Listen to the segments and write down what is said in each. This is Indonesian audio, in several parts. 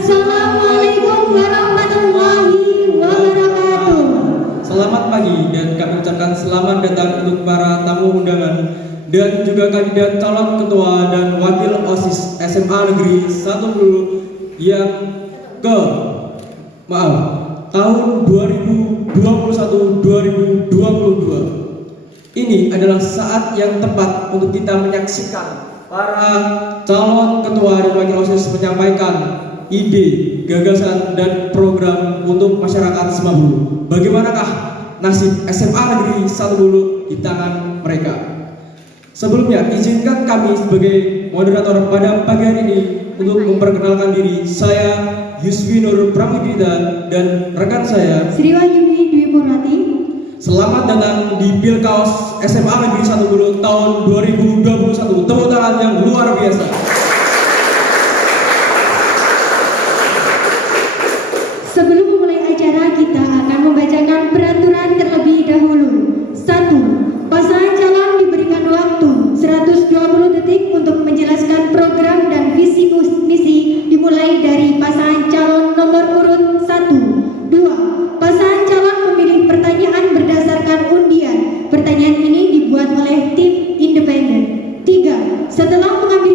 Assalamualaikum warahmatullahi wabarakatuh. Selamat pagi dan kami ucapkan selamat datang untuk para tamu undangan dan juga kandidat calon ketua dan wakil OSIS SMA Negeri 10 yang tahun 2021-2022. Ini adalah saat yang tepat untuk kita menyaksikan para calon ketua dan wakil OSIS menyampaikan ide, gagasan, dan program untuk masyarakat Semabulu. Bagaimanakah nasib SMA Negeri 10 di tangan mereka? Sebelumnya, izinkan kami sebagai moderator pada pagi hari ini untuk memperkenalkan diri. Saya Yuswi Nur Pramudita dan rekan saya Sri Wahyuni Dwi Purwati. Selamat datang di Pilkaos SMA Negeri 10 tahun 2021. Tepuk tangan yang luar biasa. Sebelum memulai acara, kita akan membacakan peraturan terlebih dahulu. 1. Pasangan calon diberikan waktu 120 detik untuk menjelaskan program dan visi misi dimulai dari pasangan calon nomor urut 1. 2. Pasangan calon memilih pertanyaan berdasarkan undian. Pertanyaan ini dibuat oleh tim independen. 3. Setelah mengambil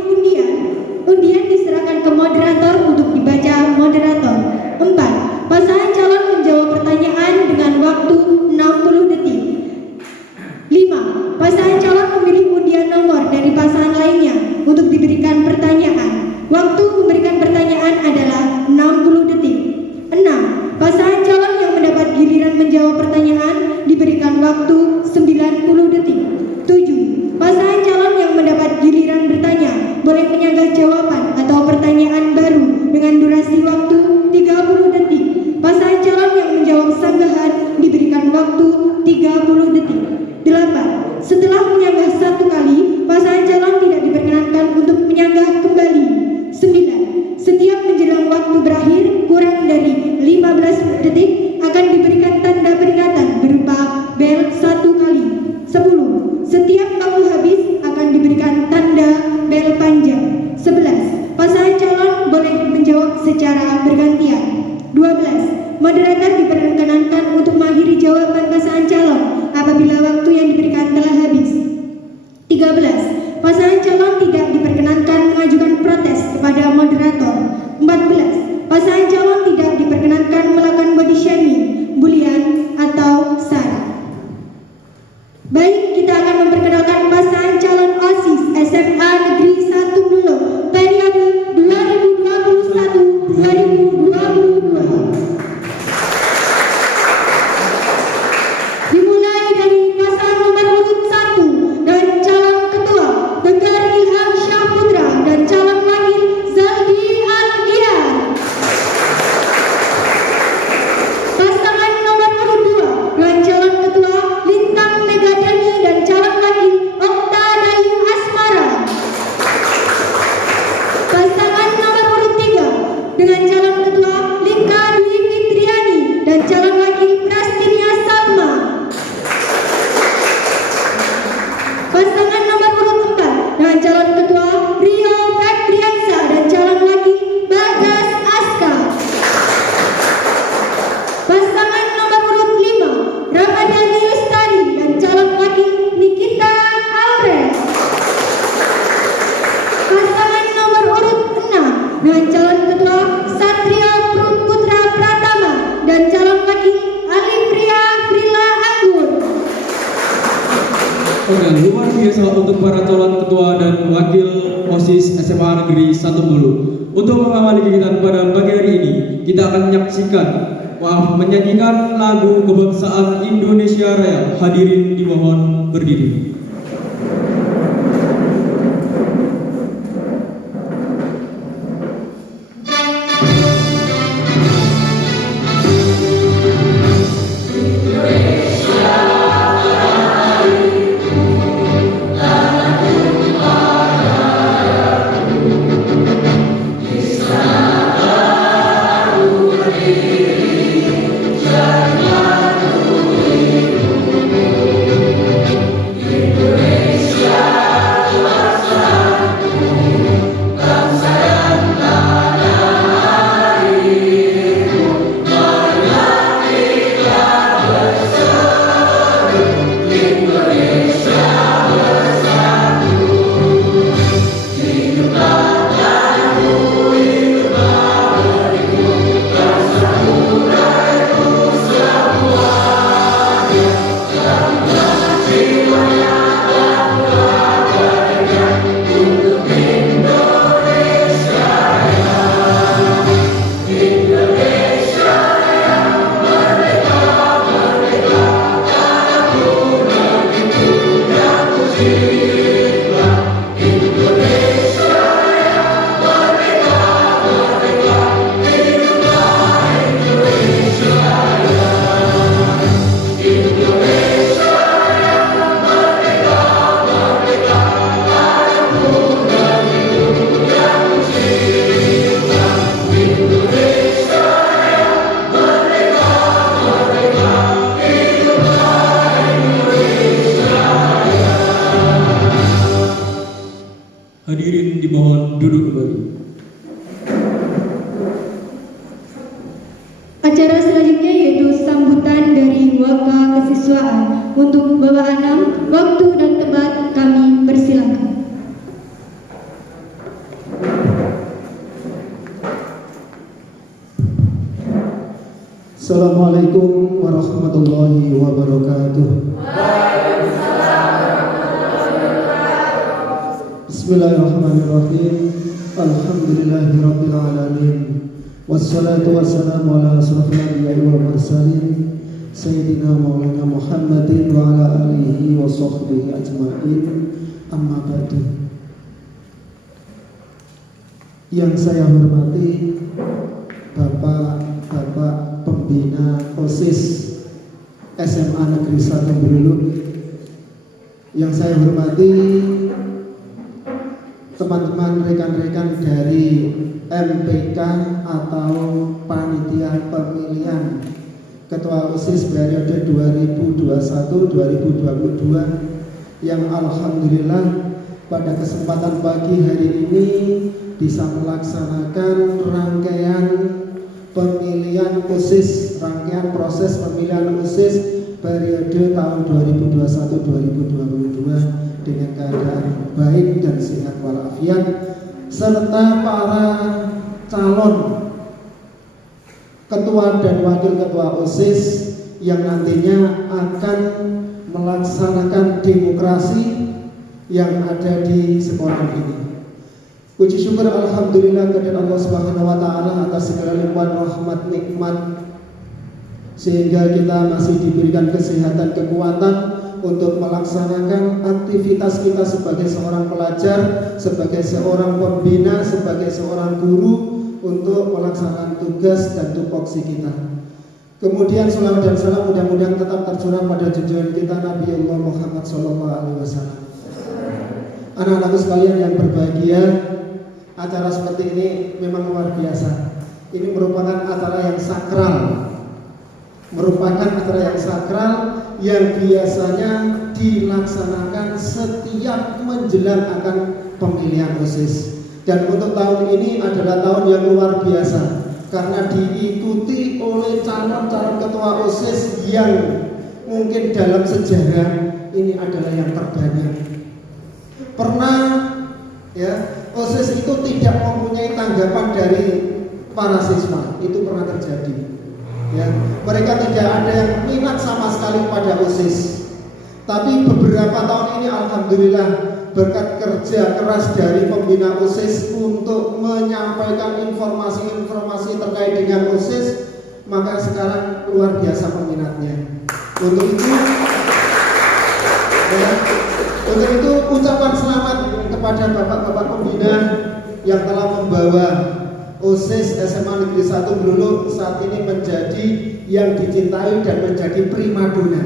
undian diserahkan ke moderator untuk dibaca moderator. 4. Pasangan calon menjawab pertanyaan dengan waktu 60 detik. 5. Pasangan calon memilih undian nomor dari pasangan lainnya untuk diberikan pertanyaan. Waktu memberikan pertanyaan adalah 60 detik. 6. Pasangan calon yang mendapat giliran menjawab pertanyaan diberikan waktu 90 detik. 7. Pasangan calon yang mendapat giliran bertanya boleh menyanggah jawaban atau pertanyaan baru dengan durasi waktu 30 detik. Pasangan calon yang menjawab sanggahan diberikan waktu 30 detik. 8. Setelah menyanggah satu kali, pasangan calon tidak diperkenankan untuk menyanggah kembali. 9. Setiap menjelang waktu berakhir kurang dari 15 detik akan diberikan tanda peringatan berupa bel 1 kali. 10. Setiap waktu habis akan diberikan tanda bel panjang. 11. Pasangan calon boleh menjawab secara bergantian. 12. Moderator diperkenankan untuk mengakhiri jawaban pasangan calon apabila waktu yang diberikan telah habis. 13. Pasangan calon tidak diperkenankan mengajukan protes kepada moderator. 14. Pasangan calon tidak diperkenankan melakukan body shaming, bulian, atau sara. Baik, kita akan memperkenalkan pasangan calon OSIS SMA Negeri 10 periode 2021-2022. Dimulai dari pasangan nomor urut 1 dan calon ketua Tegar Ilham Syahputra dan calon wakil Zaldi Al-Gihan. Pasangan nomor urut 2 dengan calon ketua Lintang Megadani dan calon wakil Okta Dayu Asmara. Pasangan nomor urut 3 dengan calon ketua Lingka Dwi Fitriani dan calon wakil Prastinia Salma. Pasangan nomor urut 4 dengan calon ketua Rio Febriansa dan calon wakil Bagas Aska. Pasangan nomor urut 5 Ramadhani Lestari dan calon wakil Nikita Alres. Pasangan nomor urut 6 dengan calon ketua Satria Putra Pratama dan calon wakil Alifria Frila Anggur. Oke, luar biasa untuk para calon ketua dan wakil OSIS SMA Negeri 10. Untuk mengawali kegiatan pada pagi hari ini, kita akan menyanyikan lagu kebangsaan Indonesia Raya. Hadirin dimohon berdiri. Jangan Hadirin dimohon duduk kembali. Acara selanjutnya yaitu sambutan dari Waka Kesiswaan. Untuk Bapak Anam, waktu dan tempat kami persilakan. Assalamualaikum warahmatullahi wabarakatuh. Bismillahirrahmanirrahim. Alhamdulillahirabbil alamin. Wassalatu wassalamu ala asrofil anbiya'i wal mursalin Sayyidina Maulana Muhammadin wa ala alihi wa sahbihi ajma'in. Amma ba'du. Yang saya hormati Bapak Pembina OSIS SMA Negeri 1 Bruluk, yang saya hormati teman-teman rekan-rekan dari MPK atau Panitia Pemilihan Ketua OSIS periode 2021-2022 yang alhamdulillah pada kesempatan pagi hari ini bisa melaksanakan rangkaian pemilihan OSIS, rangkaian proses pemilihan OSIS periode tahun 2021-2022 dengan keadaan baik dan sehat walafiat, serta para calon ketua dan wakil ketua OSIS yang nantinya akan melaksanakan demokrasi yang ada di sekolah ini. Puji syukur alhamdulillah kepada Allah Subhanahu wa taala atas segala limpahan rahmat nikmat sehingga kita masih diberikan kesehatan, kekuatan untuk melaksanakan aktivitas kita sebagai seorang pelajar, sebagai seorang pembina, sebagai seorang guru untuk melaksanakan tugas dan tupoksi kita. Kemudian salawat dan salam mudah-mudahan tetap tercurah pada junjungan kita Nabi Allah Muhammad SAW. Anak-anakku sekalian yang berbahagia, acara seperti ini memang luar biasa. Ini merupakan acara yang sakral, yang biasanya dilaksanakan setiap menjelang akan pemilihan OSIS. Dan untuk tahun ini adalah tahun yang luar biasa karena diikuti oleh calon-calon ketua OSIS yang mungkin dalam sejarah ini adalah yang terbanyak. Pernah ya, OSIS itu tidak mempunyai tanggapan dari para siswa, itu pernah terjadi. Ya, mereka tidak ada yang minat sama sekali pada OSIS. Tapi beberapa tahun ini alhamdulillah berkat kerja keras dari pembina OSIS untuk menyampaikan informasi-informasi terkait dengan OSIS, maka sekarang luar biasa peminatnya. Untuk itu ucapan selamat kepada bapak-bapak pembina yang telah membawa OSIS SMA Negeri 1 Bruluk saat ini menjadi yang dicintai dan menjadi primadona.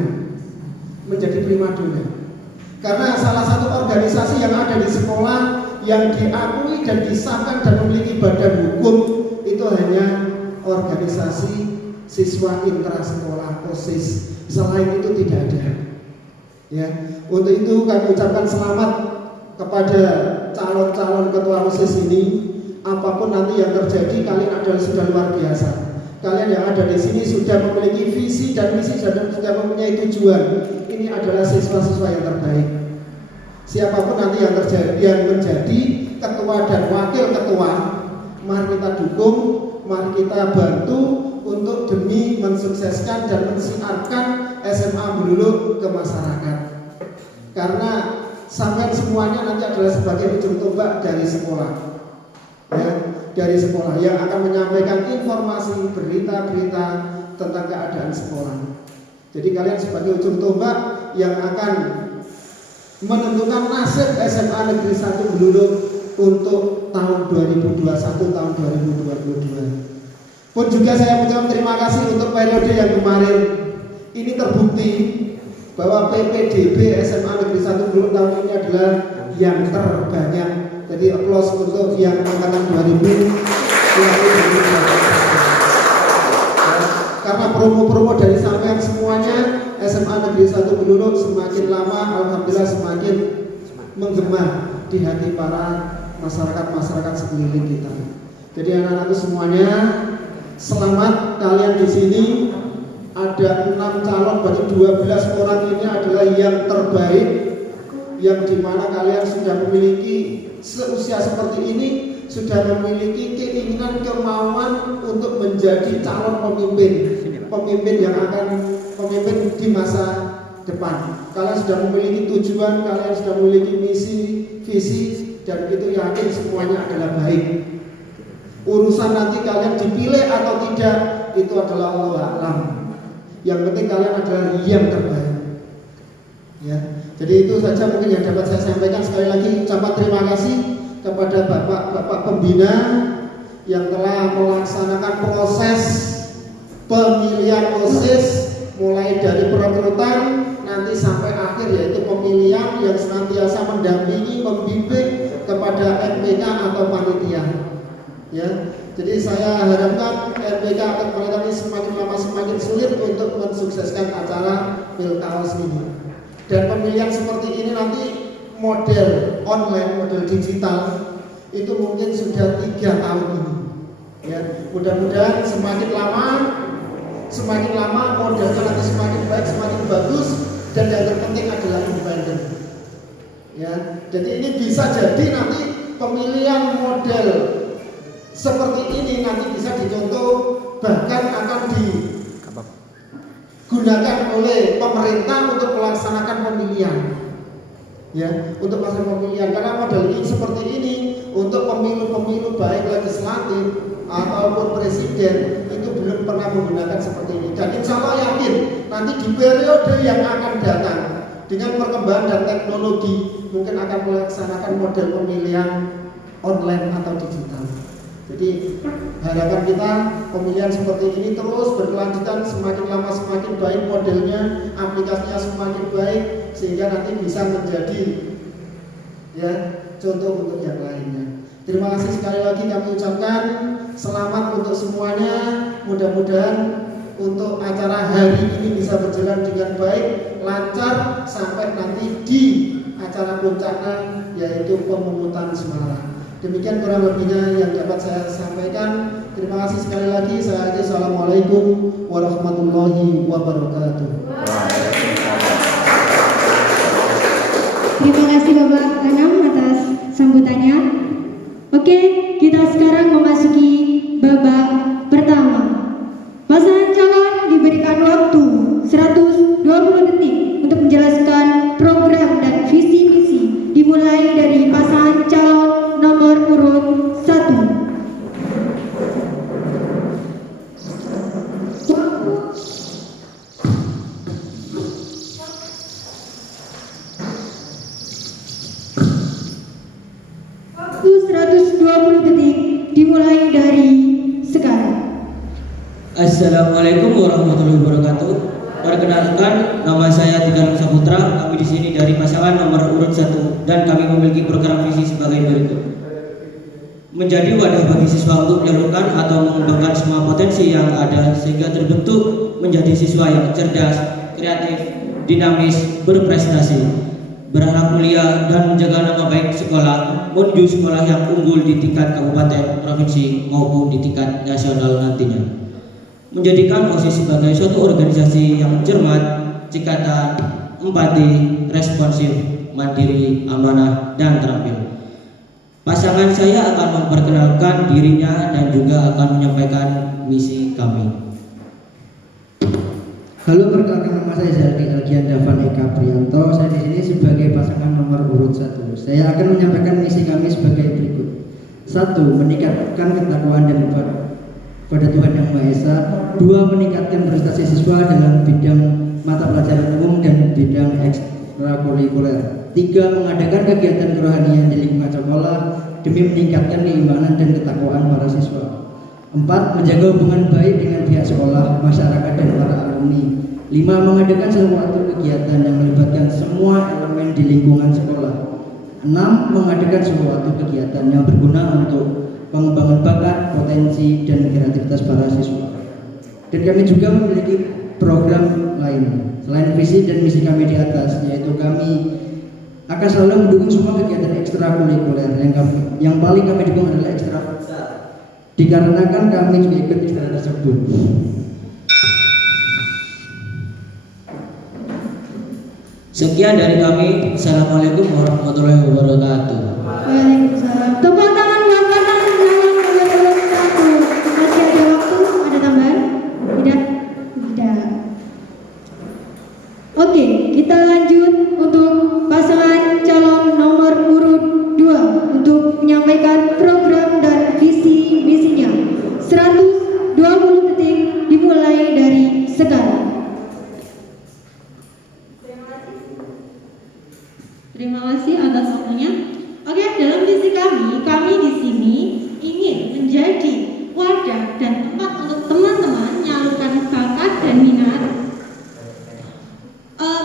Karena salah satu organisasi yang ada di sekolah yang diakui dan disahkan dan memiliki badan hukum itu hanya organisasi siswa intrasekolah OSIS. Selain itu tidak ada. Ya, untuk itu kami ucapkan selamat kepada calon-calon ketua OSIS ini. Apapun nanti yang terjadi, kalian adalah sudah luar biasa. Kalian yang ada di sini sudah memiliki visi dan misi dan sudah mempunyai tujuan. Ini adalah siswa-siswa yang terbaik. Siapapun nanti yang menjadi ketua dan wakil ketua, mari kita dukung, mari kita bantu untuk demi mensukseskan dan mensiarkan SMA Bruluk ke masyarakat. Karena sampai semuanya nanti adalah sebagai ujung tombak dari sekolah, ya, dari sekolah yang akan menyampaikan informasi, berita-berita tentang keadaan sekolah. Jadi kalian sebagai ujung tombak yang akan menentukan nasib SMA Negeri 1 Bruluk untuk tahun 2021, tahun 2022. Pun juga saya mengucapkan terima kasih untuk periode yang kemarin. Ini terbukti bahwa PPDB SMA Negeri 1 Bruluk tahun ini adalah yang terbanyak. Jadi aplaus untuk yang angkatan 2020. Karena promo-promo dari sampean semuanya, SMA Negeri 1 Bruluk semakin lama alhamdulillah semakin menggema. di hati para masyarakat sekeliling kita. Jadi anak-anakku semuanya, selamat kalian di sini. Ada 6 calon, berarti 12 orang ini adalah yang terbaik, yang dimana kalian sudah memiliki seusia seperti ini, sudah memiliki keinginan, kemauan untuk menjadi calon pemimpin yang akan memimpin di masa depan. Kalian sudah memiliki tujuan, kalian sudah memiliki misi, visi, dan itu yakin semuanya adalah baik. Urusan nanti kalian dipilih atau tidak, itu adalah Allah a'lam. Yang penting kalian adalah yang terbaik. Ya, jadi itu saja mungkin yang dapat saya sampaikan. Sekali lagi ucapan terima kasih kepada bapak-bapak pembina yang telah melaksanakan proses pemilihan OSIS mulai dari perekrutan nanti sampai akhir, yaitu pemilihan yang senantiasa mendampingi, membimbing kepada MPK atau panitia. Ya, jadi saya harapkan MPK atau panitia ini semakin lama semakin sulit untuk mensukseskan acara Pilkaos ini. Dan pemilihan seperti ini nanti model online, model digital itu mungkin sudah 3 tahun ini. Ya, mudah-mudahan semakin lama modelnya nanti semakin baik, semakin bagus, dan yang terpenting adalah independen. Ya, jadi ini bisa jadi nanti pemilihan model seperti ini nanti bisa dicontoh, bahkan akan digunakan oleh pemerintah untuk melaksanakan pemilihan. Ya, untuk masa pemilihan, karena model ini seperti ini untuk pemilu-pemilu baik legislatif ataupun presiden itu belum pernah menggunakan seperti ini. Dan insya Allah yakin nanti di periode yang akan datang dengan perkembangan dan teknologi mungkin akan melaksanakan model pemilihan online atau digital. Jadi harapan kita pemilihan seperti ini terus berkelanjutan, semakin lama semakin baik modelnya, aplikasinya semakin baik, sehingga nanti bisa menjadi ya contoh untuk yang lainnya. Terima kasih sekali lagi kami ucapkan, selamat untuk semuanya. Mudah-mudahan untuk acara hari ini bisa berjalan dengan baik, lancar sampai nanti di acara puncaknya yaitu pemungutan suara. Demikian kurang lebihnya yang dapat saya sampaikan. Terima kasih sekali lagi. Saya akhiri. Assalamualaikum warahmatullahi wabarakatuh. Terima kasih Bapak Anam atas sambutannya. Oke, kita sekarang memasuki babak pertama. Pasangan calon diberikan waktu 120 detik untuk menjelaskan program dan visi misi, dimulai dari pasangan calon nomor urut 1. Waktu 120 detik dimulai dari sekarang. Assalamualaikum warahmatullahi wabarakatuh. Perkenalkan, nama saya Tigalang Saputra. Kami di sini dari pasangan nomor urut 1 dan kami memiliki program visi sebagai berikut. Menjadi wadah bagi siswa untuk menyalurkan atau mengembangkan semua potensi yang ada sehingga terbentuk menjadi siswa yang cerdas, kreatif, dinamis, berprestasi, berharap mulia dan menjaga nama baik sekolah menuju sekolah yang unggul di tingkat kabupaten, provinsi maupun di tingkat nasional nantinya. Menjadikan OSIS sebagai suatu organisasi yang cermat, cekatan, empati, responsif, mandiri, amanah, dan terampil. Pasangan saya akan memperkenalkan dirinya dan juga akan menyampaikan misi kami. Halo, perkenalkan nama saya Zaldi Algian Davan Eka Prianto. Saya di sini sebagai pasangan nomor urut 1. Saya akan menyampaikan misi kami sebagai berikut. 1. Meningkatkan ketakwaan dan pada Tuhan Yang Maha Esa. 2. Meningkatkan prestasi siswa dalam bidang mata pelajaran umum dan bidang ekstrakurikuler. 3. Mengadakan kegiatan kerohanian di lingkungan sekolah demi meningkatkan keimanan dan ketakwaan para siswa. 4. Menjaga hubungan baik dengan pihak sekolah, masyarakat, dan para alumni. 5. Mengadakan suatu kegiatan yang melibatkan semua elemen di lingkungan sekolah. 6. Mengadakan suatu kegiatan yang berguna untuk pengembangan bakat, potensi, dan kreativitas para siswa. Dan kami juga memiliki program lain selain visi dan misi kami di atas, yaitu kami akan selalu mendukung semua kegiatan ekstrakurikuler. Yang paling kami dukung adalah ekstra futsal, dikarenakan kami juga ikut event tersebut. Sekian dari kami. Assalamualaikum warahmatullahi wabarakatuh. Waalaikumsalam. Tepuk tangan buat pasangan calon nomor urut 1. Masih ada waktu? Ada tambahan? Tidak? Tidak. Oke, kita lanjut untuk pasangan calon nomor urut 2 untuk menyampaikan program dan visi misinya. 120 detik dimulai dari sekarang. Terima kasih atas waktunya. Oke, dalam visi kami di sini ingin menjadi wadah dan tempat untuk teman-teman menyalurkan bakat dan minat,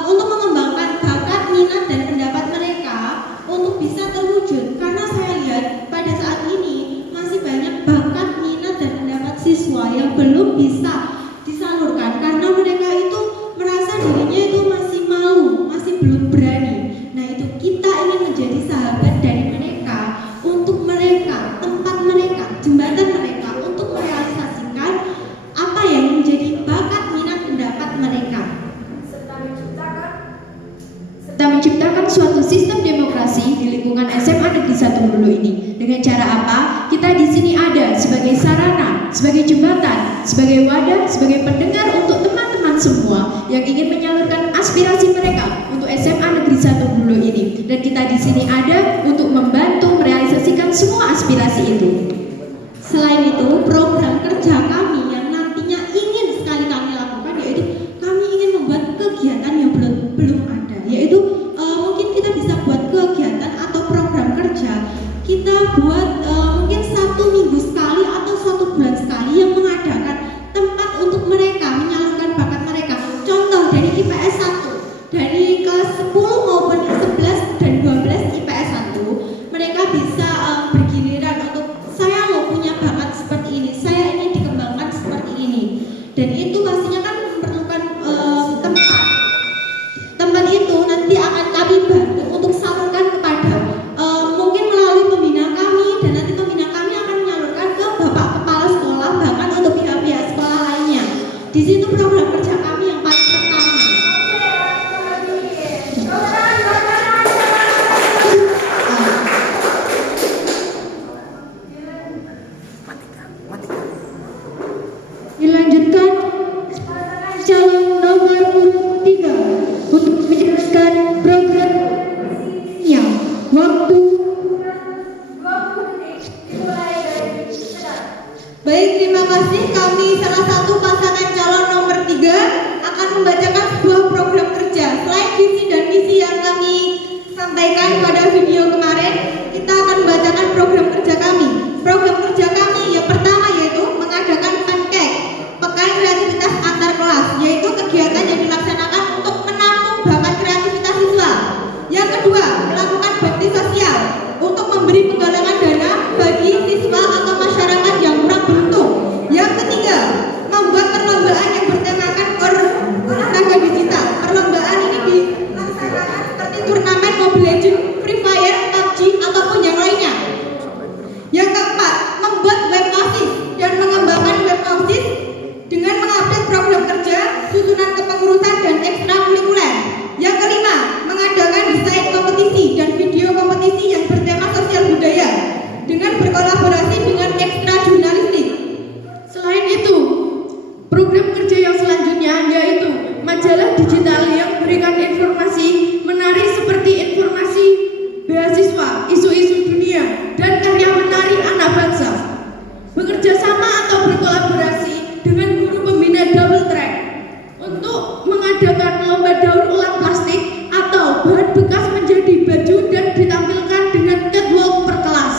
untuk mengembangkan bakat, minat dan pendapat mereka untuk bisa terwujud. Karena saya lihat pada saat ini masih banyak bakat, minat dan pendapat siswa yang belum bisa disalurkan karena mereka itu merasa dirinya itu masih malu, masih belum berani. Nah, itu kita ingin menjadi sahabat dari mereka, untuk mereka, tempat mereka, jembatan mereka untuk merealisasikan apa yang menjadi bakat, minat, pendapat mereka. Serta menciptakan suatu sistem demokrasi di lingkungan SMA Negeri 1 Hulu ini. Dengan cara apa? Kita di sini ada sebagai sarana, sebagai jembatan, sebagai wadah, sebagai pendengar untuk teman-teman semua yang ingin menyalurkan aspirasi mereka untuk SMA Negeri 1 Hulu ini. Dan kita di sini ada untuk membantu merealisasikan semua aspirasi itu. Selain itu, program kerja kami yang nantinya ingin sekali kami lakukan yaitu kami ingin membuat kegiatan yang belum ada, yaitu mungkin kita bisa buat kegiatan atau program kerja kita buat mungkin 1 minggu sekali atau 1 bulan sekali yang mengadakan tempat untuk mereka menyalurkan bakat mereka. Contoh dari IPS 1, dari kelas 10 maupun 11 dan 12 IPS 1, mereka bisa bergiliran untuk saya mau punya bakat seperti ini, saya ingin dikembangkan seperti ini. Dan itu pastinya kan memerlukan tempat itu nanti akan kami bantu untuk salurkan kepada mungkin melalui pembina kami, dan nanti pembina kami akan menyalurkan ke bapak kepala sekolah, bahkan untuk pihak-pihak sekolah lainnya. Di situ program kerja kami yang paling pertama. Dilanjutkan calon nomor urut 3 untuk menjelaskan programnya. Waktu. Baik, terima kasih. Kami salah satu pasangan calon nomor 3 akan membacakan sebuah program kerja. Selain visi dan misi yang kami sampaikan pada video kemarin, kita akan membacakan program kerja kami. Program kerja kami yang pertama yaitu mengadakan pancake, pekan kreativitas antar kelas, yaitu kegiatan yang dilaksanakan untuk menampung bakat kreativitas siswa. Yang kedua, melakukan bakti sosial untuk memberi penggalangan dana bagi siswa atau masyarakat yang kurang beruntung. Yang ketiga, membuat perlombaan yang bertemakan olahraga digital. Perlombaan ini dilaksanakan seperti turnamen Mobile Legends, Free Fire, PUBG ataupun yang lainnya. Yang keempat, membuat web OSIS dan mengembangkan web OSIS dengan mengupdate program kerja, susunan kepengurusan dan ekstrakurikuler. Yang kelima, mengadakan desain kompetisi dan video kompetisi yang bertema sosial budaya dengan berkolaborasi dengan ekstra jurnalistik. Selain itu, program kerja yang selanjutnya yaitu majalah digital yang memberikan informasi menarik seperti informasi beasiswa, isu-isu dunia, dan karya menarik anak bangsa. Bekerja sama atau berkolaborasi dengan guru pembina double track untuk mengadakan lomba daur ulang plastik atau bahan bekas menjadi baju dan ditampilkan dengan catwalk per kelas.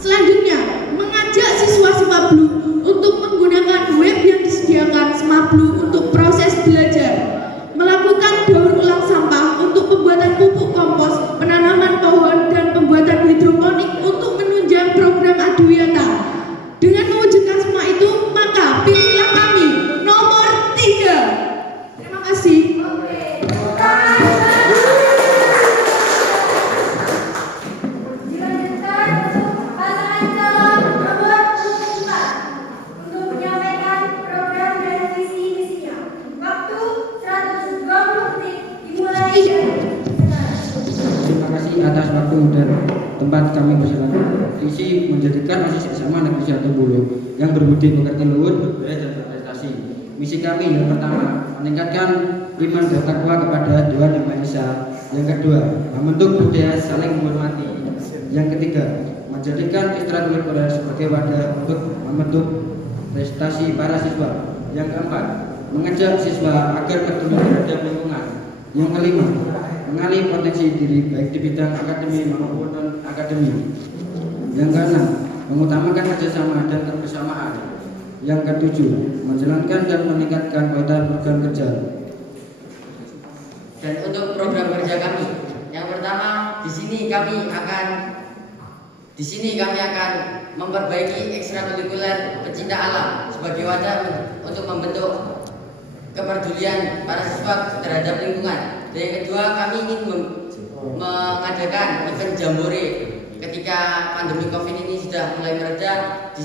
Selanjutnya, mengajak siswa Smablu untuk menggunakan web yang disediakan Smablu untuk proses belajar, melakukan daur ulang sampah untuk pembuatan pupuk kompos, penanaman pohon, dan pembuatan hidroponik untuk menunjang program Adiwiyata. Dengan mewujudkan semua itu, maka pilihlah kami nomor 3. Terima kasih. berkompetisi menjadikan OSIS SMA Negeri 1 Bulu yang berbudi pekerti luhur, berbudaya dan berprestasi. Misi kami yang pertama, meningkatkan iman dan takwa kepada Tuhan Yang Maha Esa. Yang kedua, membentuk budaya saling menghormati. Yang ketiga, menjadikan ekstrakurikuler sebagai wadah untuk membentuk prestasi para siswa. Yang keempat, mengajak siswa agar peduli terhadap lingkungan. Yang kelima, mengalih potensi diri baik di bidang akademi maupun non akademi. Yang keenam, mengutamakan kerjasama dan kebersamaan. Yang ketujuh, menjalankan dan meningkatkan kualitas program kerja. Dan untuk program kerja kami, yang pertama di sini kami akan memperbaiki ekstrakurikuler pecinta alam sebagai wadah untuk membentuk kepedulian para siswa terhadap lingkungan. Dan yang kedua, kami ingin mengadakan event jambore ketika pandemi COVID ini sudah mulai mereda. Di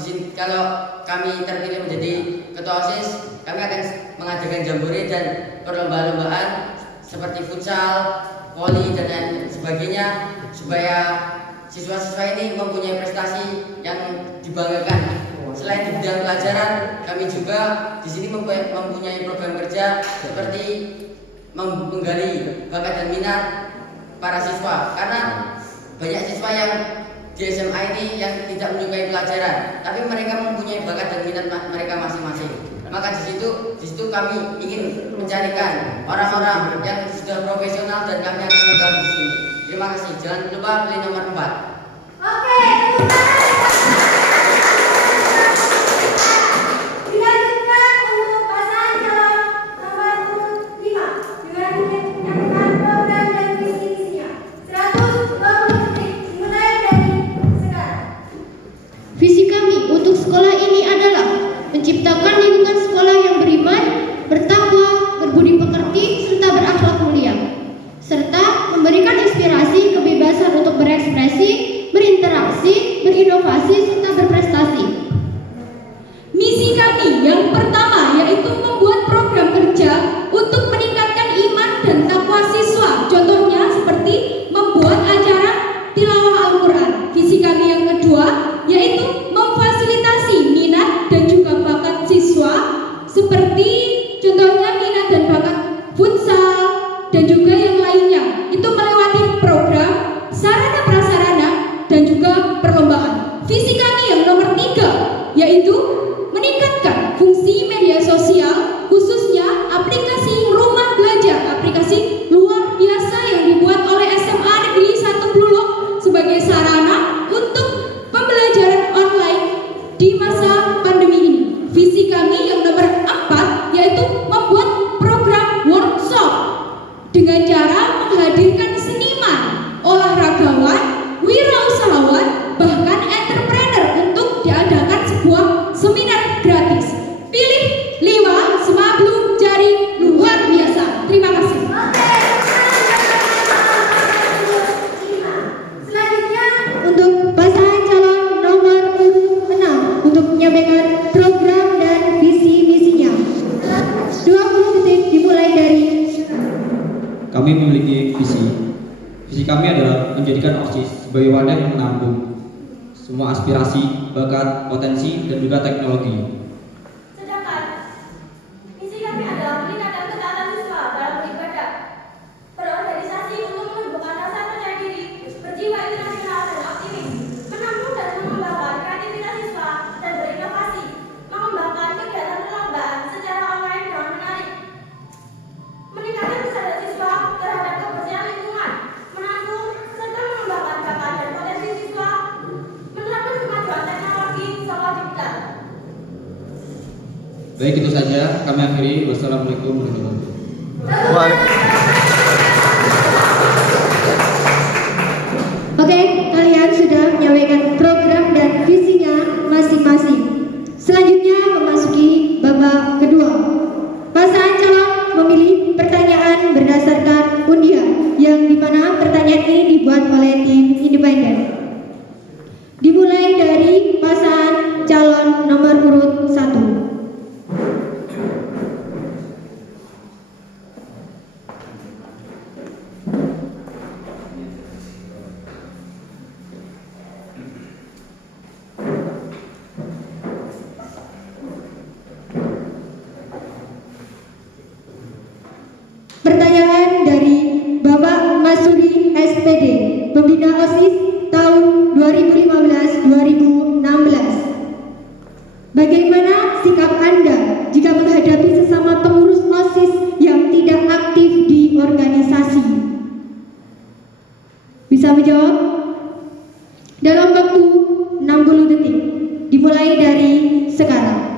sini kalau kami terpilih menjadi ketua OSIS, kami akan mengadakan jambore dan perlombaan-lombaan seperti futsal, voli dan lain sebagainya supaya siswa-siswa ini mempunyai prestasi yang dibanggakan. Selain di bidang pelajaran, kami juga di sini mempunyai program kerja seperti menggali bakat dan minat para siswa, karena banyak siswa yang di SMA ini yang tidak menyukai pelajaran, tapi mereka mempunyai bakat dan minat mereka masing-masing. Maka di situ kami ingin mencarikan orang-orang yang sudah profesional dan kami akan membantu di sini. Terima kasih. Jangan lupa pilih nomor 4. Oke, dilanjutkan untuk pasangan calon nomor urut 5 dengan menyampaikan program dan visi-misinya. 120 detik dimulai dari sekarang. Visi kami untuk sekolah ini adalah menciptakan lingkungan sekolah yang beriman, bertakwa, berbudi pekerti, serta berakhlak mulia, serta memberikan inspirasi kebebasan untuk berekspresi, berinteraksi, berinovasi, serta berprestasi. Misi kami yang pertama yaitu membuat program kerja untuk meningkatkan iman dan takwa siswa. Contohnya seperti membuat acara tilawah Al-Quran. Visi kami yang kedua yaitu memfasilitasi minat dan juga bakat siswa seperti contohnya minat dan bakat futsal dan juga yang lainnya. Itu melewati program sarana prasarana dan juga perlombaan. Visi kami yang nomor 3 yaitu meningkatkan fungsi media sosial, khususnya aplikasi rumah belajar, aplikasi luar biasa yang dibuat oleh SMA Negeri 1 Blulok sebagai sarana untuk pembelajaran online di masa pandemi ini. Visi kami yang nomor 4 yaitu membuat program workshop dengan cara menghadirkan seniman, olahragawan, wirausahawan, bahkan entrepreneur untuk diadakan sebuah seminar gratis. Pilih 5 Semablu Jari luar biasa. Terima kasih. Selanjutnya untuk pasangan calon nomor urut 6 untuk menyampaikan program dan visi misinya. 20 detik dimulai dari Kami memiliki visi. Visi kami adalah menjadikan OSIS sebagai wadah yang menampung semua aspirasi, bakat, potensi, dan juga teknologi. Sedangkan misi kami adalah meningkatkan ketaatan siswa dalam beribadah, berorganisasi untuk menumbuhkan rasa percaya diri, berjiwa internasional dan optimis, menampung dan mengembangkan kreativitas siswa dan berinovasi, mengembangkan kegiatan perlombaan secara online dengan menarik, meningkatkan kesadaran siswa terhadap kebersihan lingkungan, menampung serta mengembangkan bakat dan potensi siswa, menerapkan kemajuan teknologi serta digital. Baik, itu saja. Kami akhiri. Wassalamualaikum warahmatullahi wabarakatuh. Oke, kalian sudah menyampaikan program dan visinya masing-masing. Selanjutnya memasuki babak kedua. Pasangan calon memilih pertanyaan berdasarkan undian, yang dimana pertanyaan ini dibuat oleh tim independen. Dimulai dari pasangan calon nomor urut 1. Pertanyaan dari Bapak Masuri SPD, Pembina OSIS tahun 2015-2016. Bagaimana sikap Anda jika menghadapi sesama pengurus OSIS yang tidak aktif di organisasi? Bisa menjawab? Dalam waktu 60 detik, dimulai dari sekarang.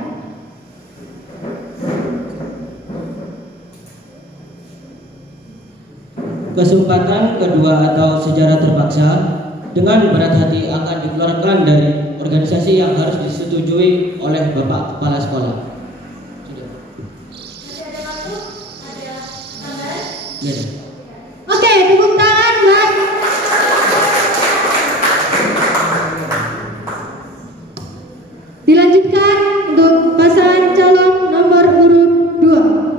Kesempatan kedua atau secara terpaksa dengan berat hati akan dikeluarkan dari organisasi yang harus disetujui oleh Bapak Kepala Sekolah. Sudah. Ada waktu? Ada tambahan? Ya. Oke, tepuk tangan buat dilanjutkan untuk pasangan calon nomor urut 2.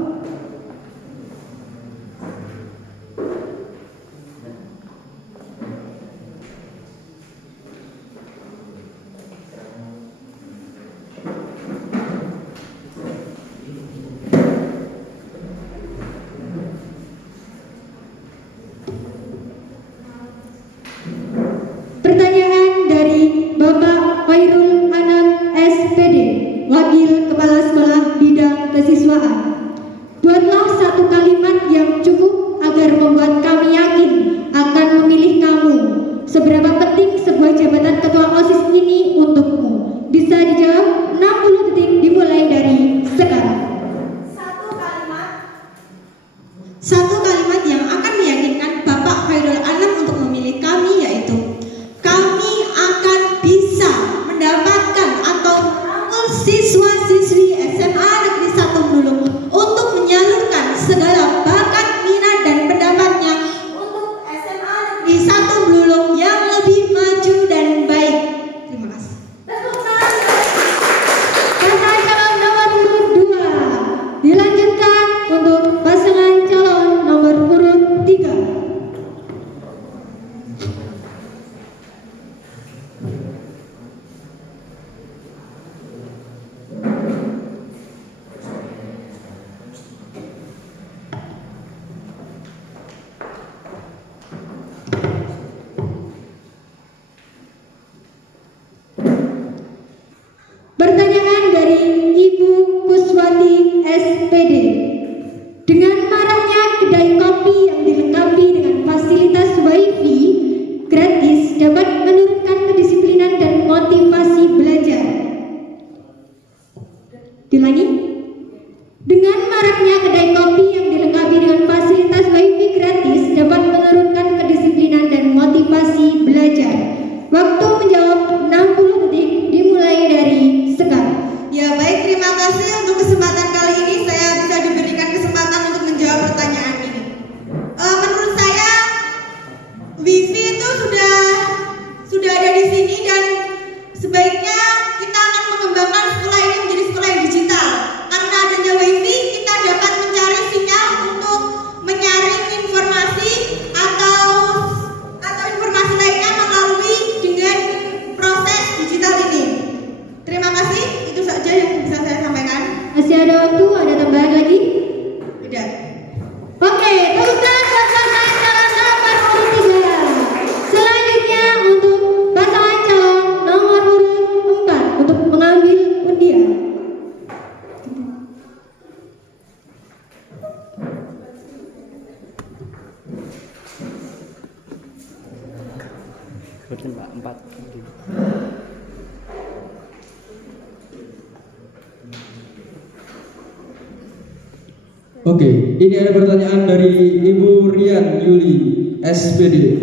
Pertanyaan dari Bapak Khairul Anam SPD, Wakil Kepala Sekolah Bidang Kesiswaan. Buatlah satu kalimat yang cukup agar membuat kami yakin akan memilih kamu. Seberapa penting sebuah jabatan ketua OSIS ini untukmu? Bisa dijawab 60 detik dimulai dari sekarang. Satu kalimat yang akan meyakinkan Bapak Khairul Anam untuk memilih kami yaitu kami akan bisa mendapatkan atau merangkul siswa-siswi SMA Negeri 1 Blulung untuk menyalurkan segala bakat, minat dan pendapatnya untuk SMA Negeri 1 Blulung yang lebih maju dan baik. Terima kasih. Pasangan calon nomor urut 2 dilanjutkan untuk pasangan calon nomor urut 3. Pertanyaan dari Ibu Kuswati SPD. Dengan maraknya kedai kopi yang dilengkapi dengan fasilitas WiFi gratis dapat menurunkan kedisiplinan dan motivasi belajar. Diulangi. Dengan maraknya kedai kopi yang dilengkapi dengan fasilitas WiFi gratis dapat menurunkan kedisiplinan dan motivasi belajar. Waktu menjawab 60 detik dimulai dari sekarang. Ya baik, terima kasih untuk kesempatan kali ini saya bisa diberikan kesempatan untuk menjawab pertanyaan ini. Menurut saya WiFi itu sudah ada di sini dan sebaiknya kita akan mengembangkan sekolah ini menjadi sekolah yang digital. Karena adanya WiFi kita dapat mencari sinyal untuk menyaring informasi atau informasi lainnya melalui dengan proses digital ini. Terima kasih, itu saja yang bisa saya sampaikan. Masih ada waktu, ada tambahan lagi? Tidak. Oke, tepuk tangan buat pasangan calon nomor urut 3. Selanjutnya untuk pasangan calon nomor urut 4 untuk mengambil undian. Oke, ini ada pertanyaan dari Ibu Rian Yuli SPD.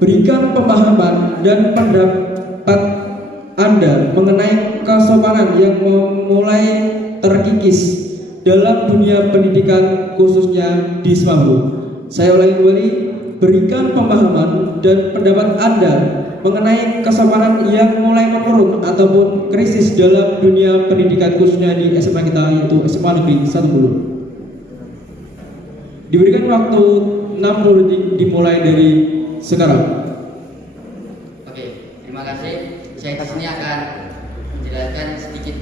Berikan pemahaman dan pendapat Anda mengenai kesopanan yang mulai terkikis dalam dunia pendidikan khususnya di Semanggu. Saya ulangi kembali, berikan pemahaman dan pendapat Anda mengenai kesopanan yang mulai menurun ataupun krisis dalam dunia pendidikan khususnya di SMA kita, yaitu SMA Negeri 1 Blulung. Diberikan waktu 60 detik dimulai dari sekarang. Oke, terima kasih. Saya di sini akan menjelaskan sedikit.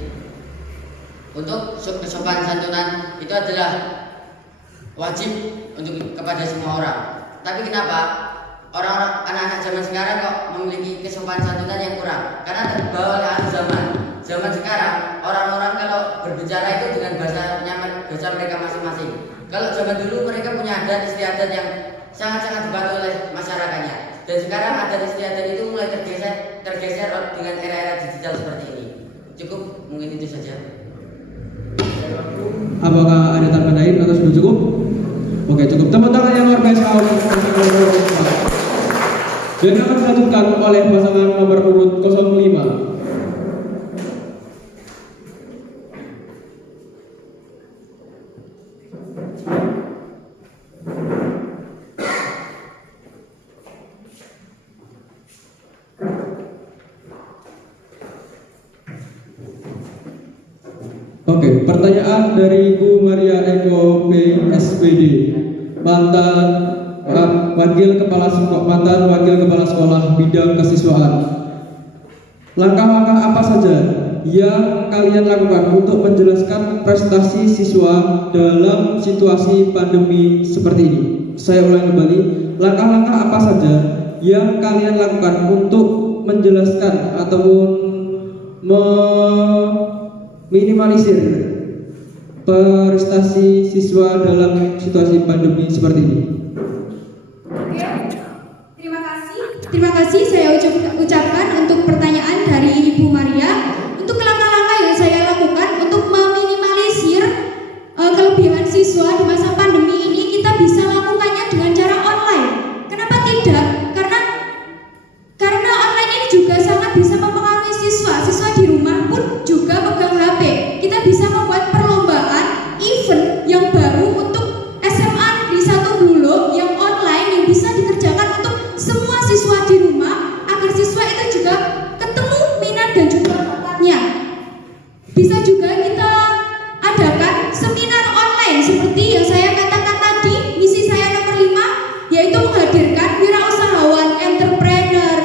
Untuk kesopanan santunan itu adalah wajib untuk kepada semua orang. Tapi kenapa orang-orang anak-anak zaman sekarang kok memiliki kesopanan santunan yang kurang? Karena terbawa oleh arus zaman. Zaman sekarang orang-orang kalau berbicara itu dengan bahasa nyaman, bahasa mereka masing-masing. Kalau zaman dulu mereka punya adat istiadat yang sangat-sangat dibantu oleh masyarakatnya. Dan sekarang adat istiadat itu mulai tergeser dengan era-era digital seperti ini. Cukup, mungkin itu saja. Apakah ada tambahan lain atau sudah cukup? Oke, cukup. Tepuk tangan yang luar biasa. Dan akan dilanjutkan oleh pasangan nomor urut 05. Oke, pertanyaan dari Ibu Maria Eko PSPD, mantan wakil kepala sekolah bidang kesiswaan. Langkah-langkah apa saja yang kalian lakukan untuk menjelaskan prestasi siswa dalam situasi pandemi seperti ini? Saya ulangi kembali, langkah-langkah apa saja yang kalian lakukan untuk menjelaskan ataupun minimalisir prestasi siswa dalam situasi pandemi seperti ini. Oke, terima kasih saya ucapkan untuk pertanyaan dari Ibu Maria. Untuk langkah-langkah yang saya lakukan untuk meminimalisir kelebihan siswa di masa pandemi ini, kita bisa lakukannya dengan cara online. Kenapa tidak? Karena online ini juga sangat bisa mempengaruhi siswa. Siswa di rumah pun juga pegang HP. Kita bisa membuat perlombaan event yang baru untuk SMA Negeri 1 Blulo yang online yang bisa dikerjakan untuk semua siswa di rumah agar siswa itu juga ketemu minat dan juga bakatnya. Bisa juga kita adakan seminar online seperti yang saya katakan tadi, misi saya nomor 5, yaitu menghadirkan wirausahawan, entrepreneur,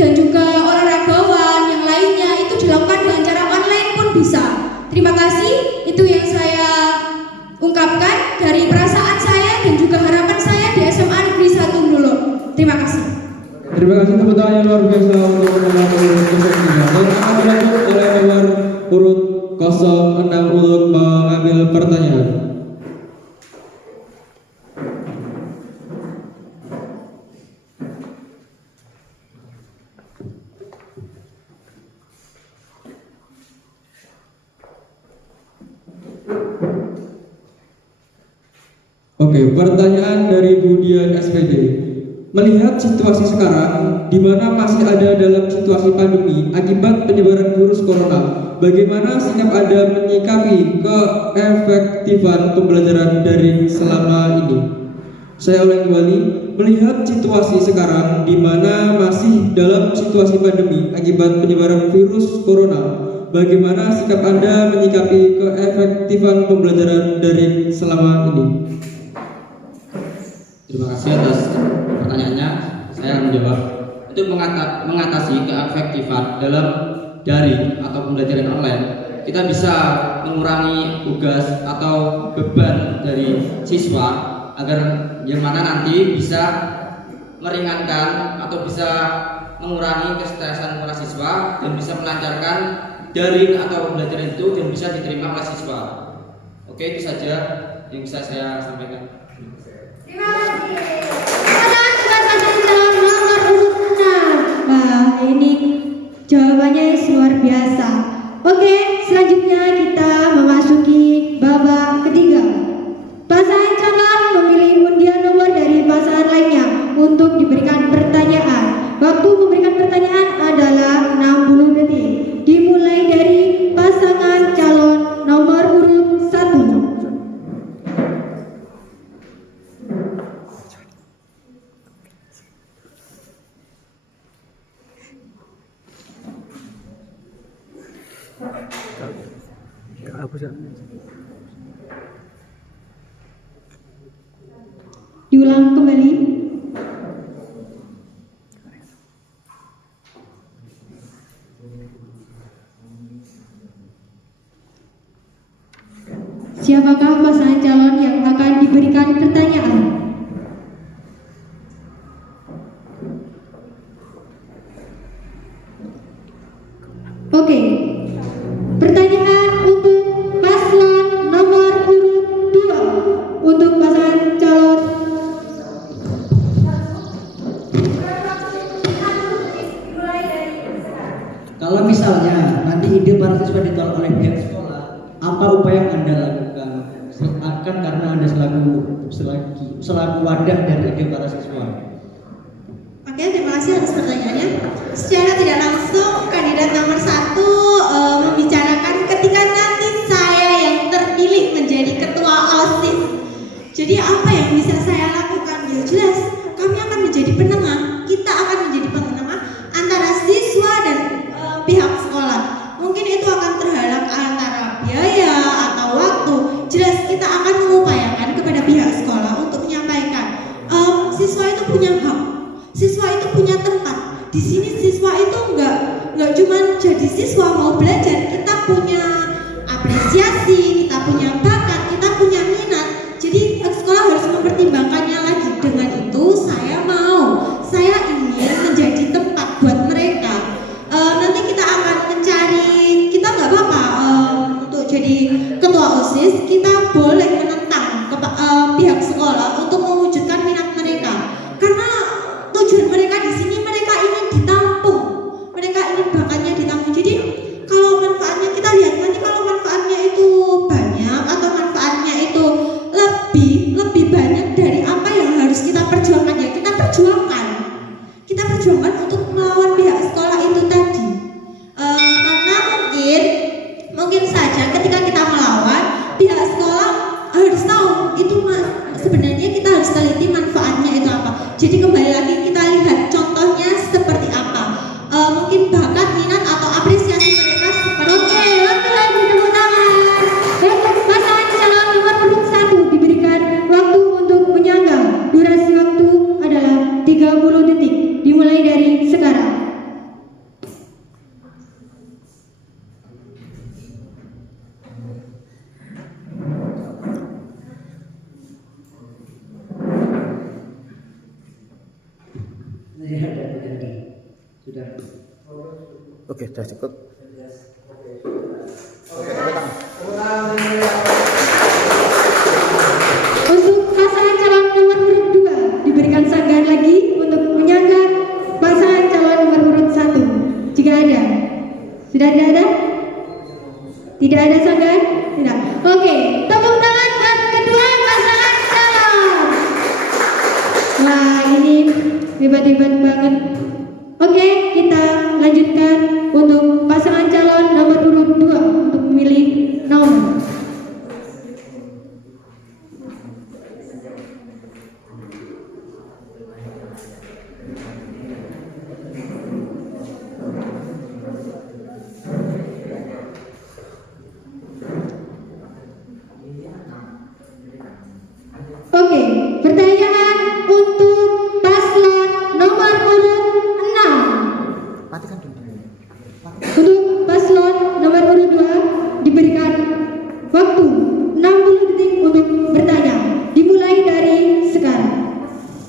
dan juga olahragawan yang lainnya. Itu dilakukan dengan cara online pun bisa. Terima kasih, itu yang saya ungkapkan dari perasaan saya dan juga harapan saya di SMA Negeri 1 Blulo. Terima kasih. Terima kasih, tepuk tangan yang luar biasa untuk nomor urut 03. Dan akan dilanjut oleh nomor urut 06 untuk mengambil pertanyaan. Oke, pertanyaan dari Budian SPD. Melihat situasi sekarang, di mana masih ada dalam situasi pandemi akibat penyebaran virus corona, bagaimana sikap Anda menyikapi keefektifan pembelajaran daring selama ini? Saya ulangi kembali, melihat situasi sekarang, di mana masih dalam situasi pandemi akibat penyebaran virus corona, bagaimana sikap Anda menyikapi keefektifan pembelajaran daring selama ini? Terima kasih atas pertanyaannya. Saya akan menjawab. Untuk mengatasi keefektifan dalam daring atau pembelajaran online, kita bisa mengurangi tugas atau beban dari siswa agar yang mana nanti bisa meringankan atau bisa mengurangi kestresan para siswa dan bisa melancarkan daring atau pembelajaran itu dan bisa diterima oleh siswa. Oke, itu saja yang bisa saya sampaikan. Terima kasih. Pasangan nomor urut 6. Wah, ini jawabannya luar biasa. Oke, selanjutnya kita memasuki babak ketiga. Pasangan calon memilih undian nomor dari pasangan lainnya untuk diberikan pertanyaan. Waktu memberikan pertanyaan adalah 60 detik. Dimulai dari pasangan calon nomor urut 1. Diulang kembali. Siapakah pasangan calon yang akan diberikan pertanyaan? Oke, pertanyaan untuk paslon nomor urut 2 untuk pasangan calon. Kalau misalnya nanti ide para siswa ditolak oleh pihak sekolah, apa upaya yang Anda lakukan? Akan karena Anda selaku wadah dari ide para siswa. Oke, terima kasih atas pertanyaannya. Secara tidak langsung, kandidat nomor 1 membicarakan ketika nanti saya yang terpilih menjadi ketua OSIS. Jadi apa yang bisa saya lakukan? Ya jelas, kami akan menjadi penengah. Kita akan menjadi penengah antara siswa dan pihak sekolah. Mungkin itu akan terhalang antara biaya atau waktu. Jelas kita akan mengupayakan kepada pihak sekolah untuk menyampaikan siswa itu punya hak, siswa itu punya tempat. Di sini siswa itu nggak cuma jadi siswa mau belajar, kita punya apresiasi, kita punya bakat, kita punya minat. Jadi sekolah harus mempertimbangkannya lagi. Dengan itu saya ingin menjadi tempat buat mereka. Nanti kita akan mencari, kita nggak apa-apa untuk jadi ketua OSIS, kita boleh menentang pihak sekolah untuk mewujudkan minat mereka. Karena tujuan mereka di sini, mereka ingin ditampung, mereka ingin bakatnya ditampung. Jadi kalau manfaatnya kita lihat nanti, kalau manfaatnya itu banyak atau manfaatnya itu lebih banyak dari apa yang harus kita perjuangkan, ya kita perjuangkan untuk melawan pihak sekolah itu tadi. Karena mungkin saja ketika kita melawan, pihak sekolah harus tahu itu sebenarnya kita harus teliti manfaatnya itu apa. Jadi kembali lagi kita lihat contohnya seperti apa. Mungkin bakat, minat atau apresiasi mereka seperti. Oke, waktu lagi tepuk tangan. Untuk pasangan calon nomor urut 1 diberikan waktu untuk menyanggah. Durasi waktu adalah 30 detik. Dimulai dari sekarang. Sudah. Oke, sudah cukup. Untuk pasangan calon nomor urut 2 diberikan sanggahan lagi untuk menyanggah pasangan calon nomor urut 1 jika ada. Sudah tidak ada? Tidak ada sanggahan? Tidak. Oke, tepuk tangan buat kedua pasangan calon. Wah, ini hebat-hebat banget. Oke, kita lanjutkan untuk pasangan calon nomor urut 2 untuk memilih nomor. Oke, pertanyaan untuk paslon nomor urut 6. Untuk paslon nomor urut 2 diberikan waktu 60 detik untuk bertanya. Dimulai dari sekarang.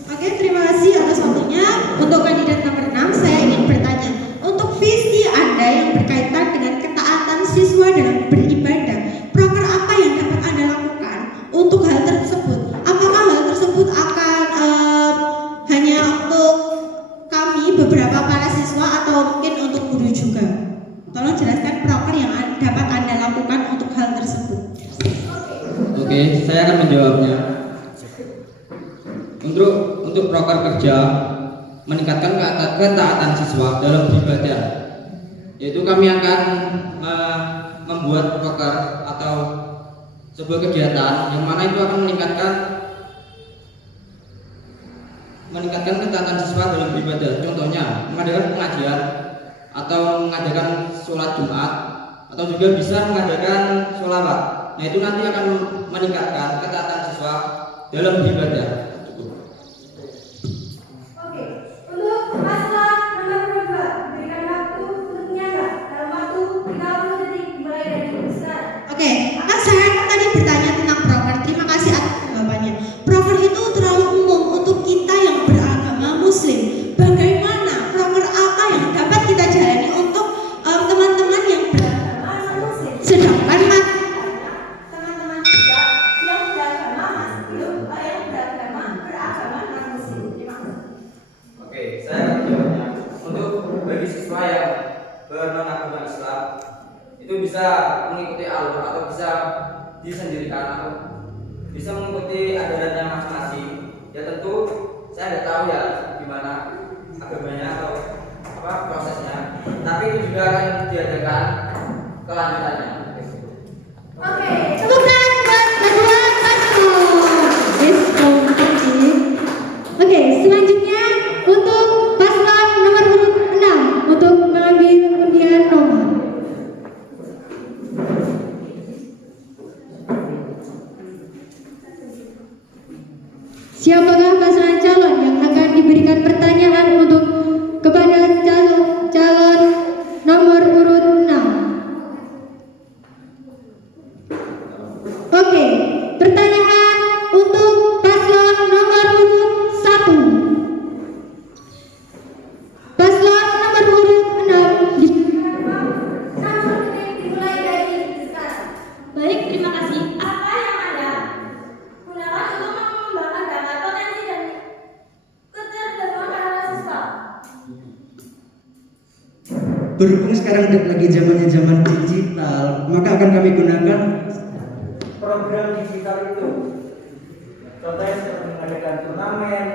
Oke, terima kasih atas waktunya. Untuk kandidat nomor 6, saya ingin bertanya, untuk visi Anda yang berkaitan dengan ketaatan siswa dalam beribadah, proker apa yang dapat Anda lakukan untuk hal tersebut? Apakah hal tersebut akan hanya untuk kami beberapa para siswa atau mungkin untuk guru juga? Tolong jelaskan proker yang dapat Anda lakukan untuk hal tersebut. Oke, saya akan menjawabnya. Untuk proker kerja meningkatkan ketaatan siswa dalam beribadah, yaitu kami akan membuat proker atau sebuah kegiatan yang mana itu akan meningkatkan ketaatan siswa dalam beribadah. Contohnya mengadakan pengajian atau mengadakan sholat Jumat, atau juga bisa mengadakan sholawat. Nah, itu nanti akan meningkatkan ketaatan siswa dalam beribadah. Oke, untuk paslon nomor 2 berikan waktu untuk menyanggah dalam waktu 30 detik mulai dari sekarang. Oke, kan saya tadi bertanya beragama Islam itu bisa mengikuti alur atau bisa disendirikan atau bisa mengikuti ajarannya masing-masing. Ya tentu saya tidak tahu ya gimana agamanya atau apa prosesnya, tapi itu juga akan diadakan kelanjutannya. Oke. Tepuk tangan buat kedua paslon. Yes, Oke, selanjutnya untuk paslon nomor urut 6 untuk mengambil undian nomor. Siapakah pasangan calon yang akan diberikan pertanyaan untuk kepada calon nomor urut 6? Oke, pertanyaan untuk paslon nomor urut 1. Paslon nomor urut 6. Dimulai dari sekarang. Baik, terima kasih. Apa yang Anda gunakan untuk mengembangkan bakat, potensi dan ketergantungan para siswa? Berhubung sekarang lagi zaman digital, maka akan kami gunakan Program digital itu contohnya seperti mengadakan turnamen,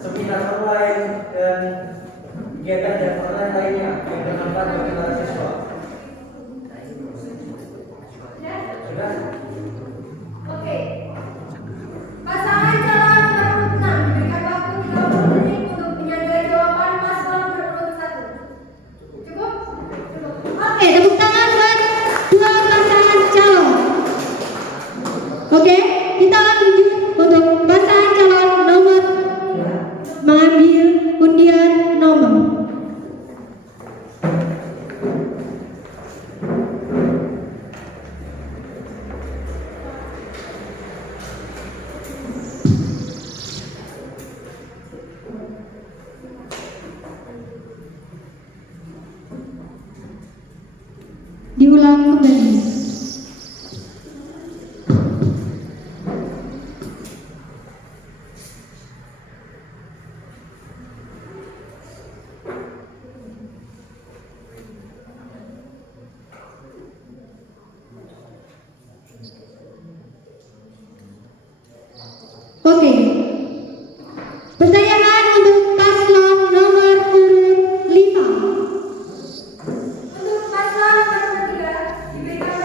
seminar online, dan kegiatan online lainnya yang bermanfaat bagi para siswa. Sudah? Oke. Pasangan calon nomor 6 diberikan waktu 30 detik untuk menyadari jawaban paslon nomor 1. Cukup? Cukup. Oke, tepuk tangan buat dua pasangan calon. Oke, kita lanjut untuk pasangan calon nomor mengambil undian nomor. Diulang kembali. Oke. Pertanyaan untuk paslon nomor urut 5. Untuk paslon nomor 3 diberikan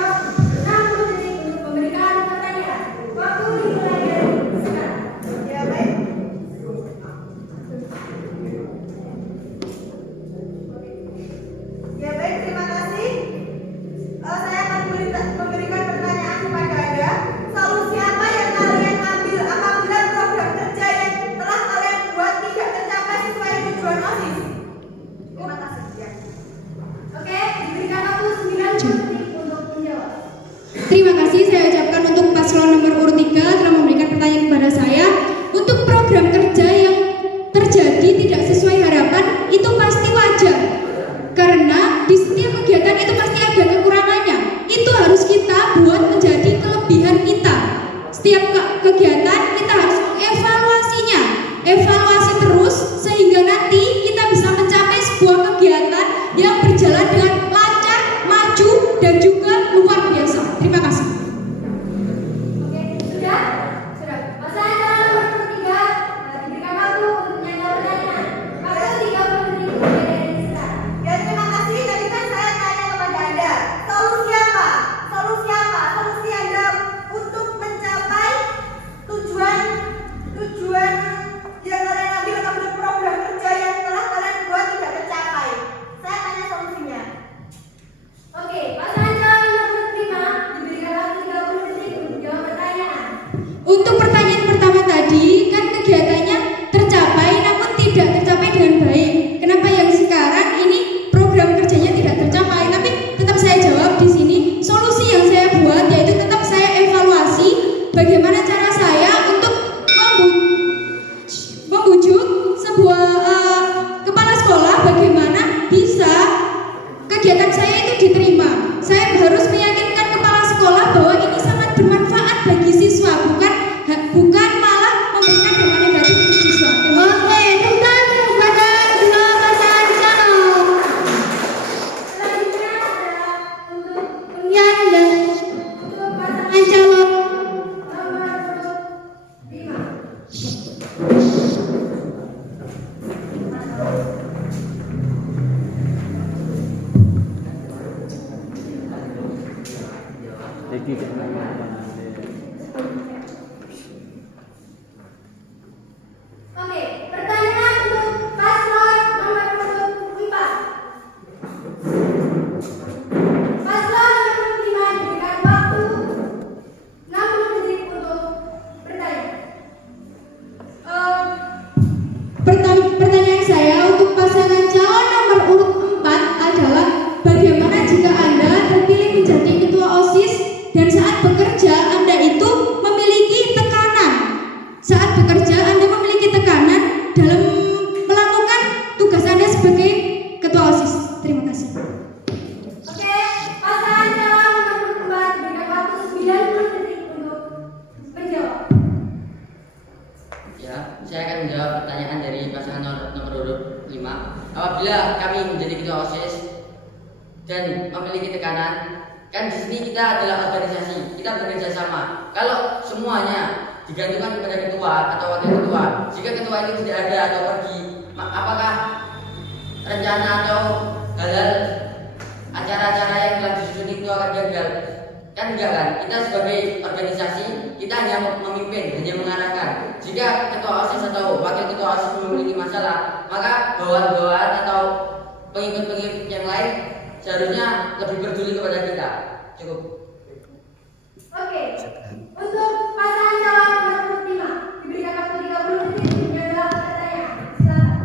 Oke, pertanyaan untuk paslon nomor urut 4. Paslon nomor 5 diberikan waktu 60 detik untuk bertanya. Pertanyaan saya untuk pasangan calon nomor urut 4 adalah bagaimana jika Anda terpilih menjadi ketua OSIS dan saat bekerja Anda itu memiliki tekanan. Saat bekerja Anda memiliki tekanan dalam melakukan tugas Anda sebagai ketua OSIS. Terima kasih. Oke, pasangan calon nomor urut 4 diberikan waktu 90 detik untuk menjawab. Ya, saya akan menjawab pertanyaan dari pasangan nomor urut 5. Apabila kami menjadi ketua OSIS dan memiliki tekanan, kan di sini kita adalah organisasi, kita bekerja sama. Kalau semuanya digantungkan kepada ketua atau wakil ketua, jika ketua itu tidak ada atau pergi, apakah rencana atau hal-hal acara-acara yang telah disusun itu akan gagal? Kan enggak kan? Kita sebagai organisasi, kita hanya memimpin, hanya mengarahkan. Jika ketua OSIS atau wakil ketua OSIS memiliki masalah, maka bawahan-bawahan atau pengikut-pengikut yang lain seharusnya lebih peduli kepada kita. Cukup. Oke, untuk pasangan calon nomor urut 5 diberikan waktu 30 detik menjawab pertanyaan. Silakan.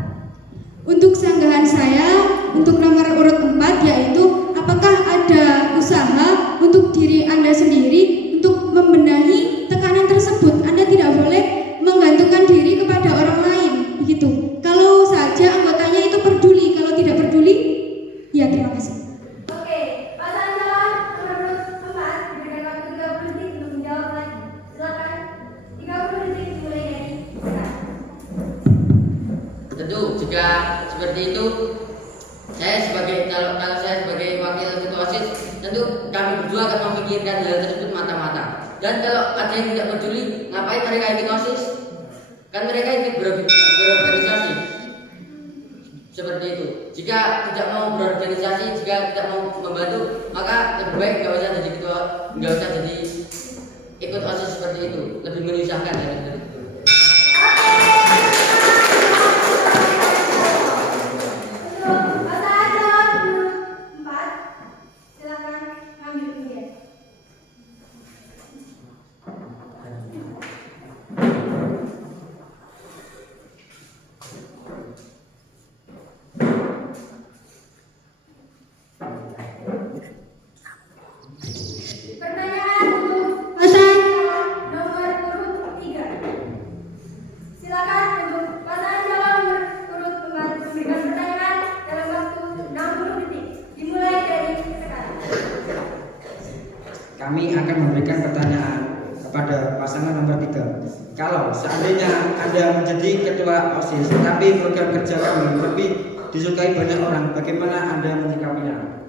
Untuk sanggahan saya untuk nomor urut 4 yaitu apakah ada usaha untuk diri Anda sendiri untuk membenahi tekanan tersebut. Anda tidak boleh menggantungkan diri kepada orang lain begitu. Kalau saja anggotanya itu peduli, kalau tidak peduli ya terima kasih. Oke, pasangan calon nomor urut 4 diberikan waktu 30 detik untuk menjawab lagi. Silakan. 30 detik dimulai dari sekarang. Tentu jika seperti itu, kalau saya sebagai wakil ketua OSIS, tentu kami berdua akan memikirkan hal tersebut mata-mata. Dan kalau ada yang tidak peduli, ngapain mereka ikut OSIS? Kan mereka ikut berorganisasi. Seperti itu. Jika tidak mau berorganisasi, jika tidak mau membantu, maka lebih baik nggak usah jadi ketua, nggak usah jadi ikut OSIS seperti itu. Lebih menyusahkan dari itu. Untuk pasangan calon nomor 4, silakan ambil undian. Pertanyaan untuk Pasangan calon nomor urut 3. Silakan untuk pasangan calon nomor urut 4 memberikan pertanyaan dalam waktu 60 detik. Dimulai dari sekarang. Kami akan memberikan pertanyaan kepada pasangan nomor 3. Kalau seandainya Anda menjadi ketua OSIS, tapi program kerja kami lebih disukai banyak orang, bagaimana Anda menyikapinya?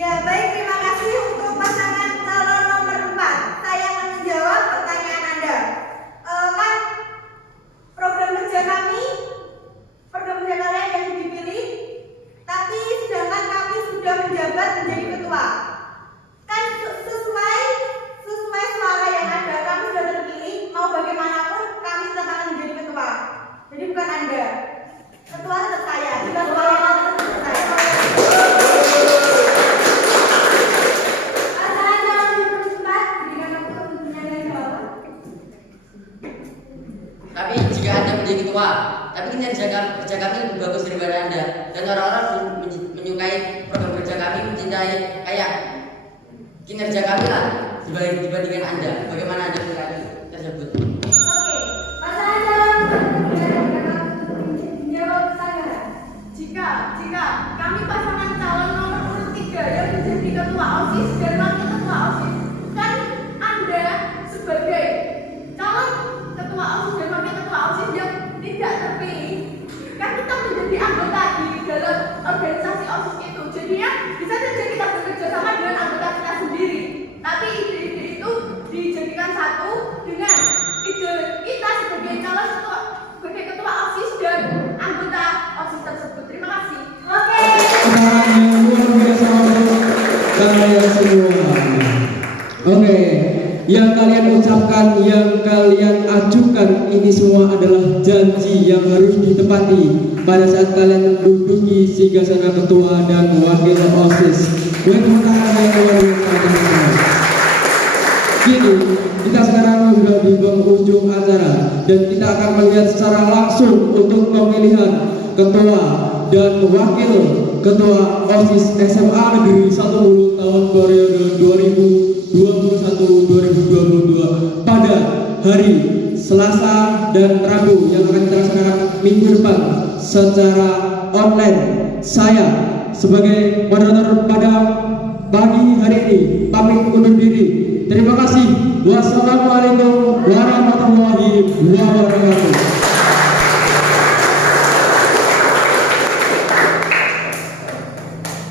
Ya, baik, terima kasih untuk pasangan calon nomor 4. Saya akan menjawab pertanyaan Anda. Kan program kerja kalian yang dipilih, tapi sedangkan kami sudah menjabat menjadi ketua. Kan sesuai suara yang ada, kami sudah terpilih, mau bagaimanapun kami tetap akan menjadi ketua. Jadi bukan Anda. Ketua tetap saya, jika suaranya tetap saya. Pasangan calon nomor 4 diberikan waktu untuk menyampaikan jawaban. Tapi jika Anda menjadi ketua, tapi kinerja kerja kami lebih bagus daripada Anda, dan orang-orang menyukai program kerja kami, mencintai kayak kinerja kami lah dibandingkan Anda. Bagaimana Anda menyikapi tersebut? Oke, pasangan calon nomor 3 diberikan waktu untuk menjawab sanggahan. Jika kami pasangan calon nomor urut 3 yang menjadi ketua OSIS dan wakil ketua OSIS, kan Anda sebagai calon ketua OSIS dan wakil ketua OSIS yang tidak terpilih, kan kita menjadi anggota di dalam organisasi OSIS itu. Jadinya bisa saja kita bekerja sama dengan anggota kita sendiri, tapi ide-ide itu dijadikan satu dengan yang kalian ucapkan, yang kalian ajukan, ini semua adalah janji yang harus ditepati pada saat kalian menduduki singgasana ketua dan wakil OSIS. Kini kita sekarang sudah di penghujung acara dan kita akan melihat secara langsung untuk pemilihan ketua dan wakil ketua OSIS SMA Negeri 1 Hulu tahun periode 2021-2022 pada hari Selasa dan Rabu yang akan kita laksanakan minggu depan secara online. Saya sebagai moderator pada pagi hari ini pamit undur diri. Terima kasih. Wassalamualaikum warahmatullahi wabarakatuh.